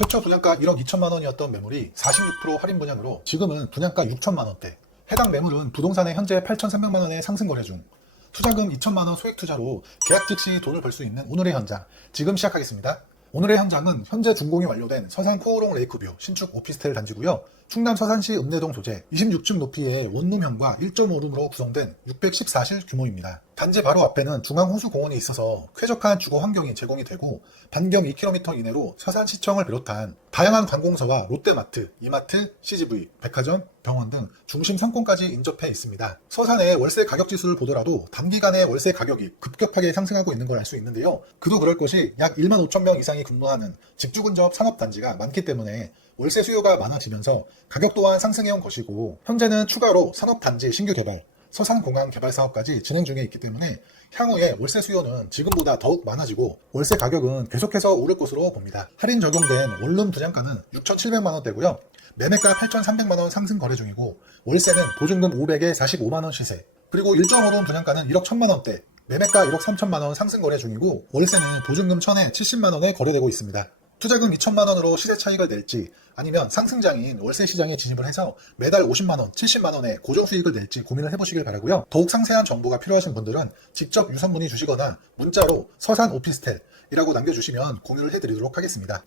최초 분양가 1억 2천만 원이었던 매물이 46% 할인 분양으로 지금은 분양가 6천만 원대. 해당 매물은 부동산의 현재 8,300만 원의 상승 거래 중. 투자금 2천만 원 소액 투자로 계약 즉시 돈을 벌 수 있는 오늘의 현장. 지금 시작하겠습니다. 오늘의 현장은 현재 준공이 완료된 서산 코오롱 레이크뷰 신축 오피스텔 단지고요. 충남 서산시 읍내동 소재 26층 높이의 원룸형과 1.5룸으로 구성된 614실 규모입니다. 단지 바로 앞에는 중앙 호수공원이 있어서 쾌적한 주거 환경이 제공이 되고 반경 2km 이내로 서산시청을 비롯한 다양한 관공서와 롯데마트, 이마트, CGV, 백화점, 병원 등 중심 상권까지 인접해 있습니다. 서산의 월세 가격 지수를 보더라도 단기간에 월세 가격이 급격하게 상승하고 있는 걸 알 수 있는데요. 그도 그럴 것이 약 1만 5천 명 이상이 근무하는 직주 근접 산업단지가 많기 때문에 월세 수요가 많아지면서 가격 또한 상승해온 것이고 현재는 추가로 산업단지 신규 개발, 서산공항 개발 사업까지 진행 중에 있기 때문에 향후에 월세 수요는 지금보다 더욱 많아지고 월세 가격은 계속해서 오를 것으로 봅니다. 할인 적용된 원룸 분양가는 6,700만 원대고요. 매매가 8,300만 원 상승 거래 중이고 월세는 보증금 500에 45만 원 시세 그리고 1.5룸 분양가는 1억 1천만 원대 매매가 1억 3천만 원 상승 거래 중이고 월세는 보증금 1천에 70만 원에 거래되고 있습니다. 투자금 2천만 원으로 시세 차익을 낼지 아니면 상승장인 월세 시장에 진입을 해서 매달 50만 원, 70만 원의 고정 수익을 낼지 고민을 해보시길 바라고요. 더욱 상세한 정보가 필요하신 분들은 직접 유선 문의 주시거나 문자로 서산 오피스텔이라고 남겨주시면 공유를 해드리도록 하겠습니다.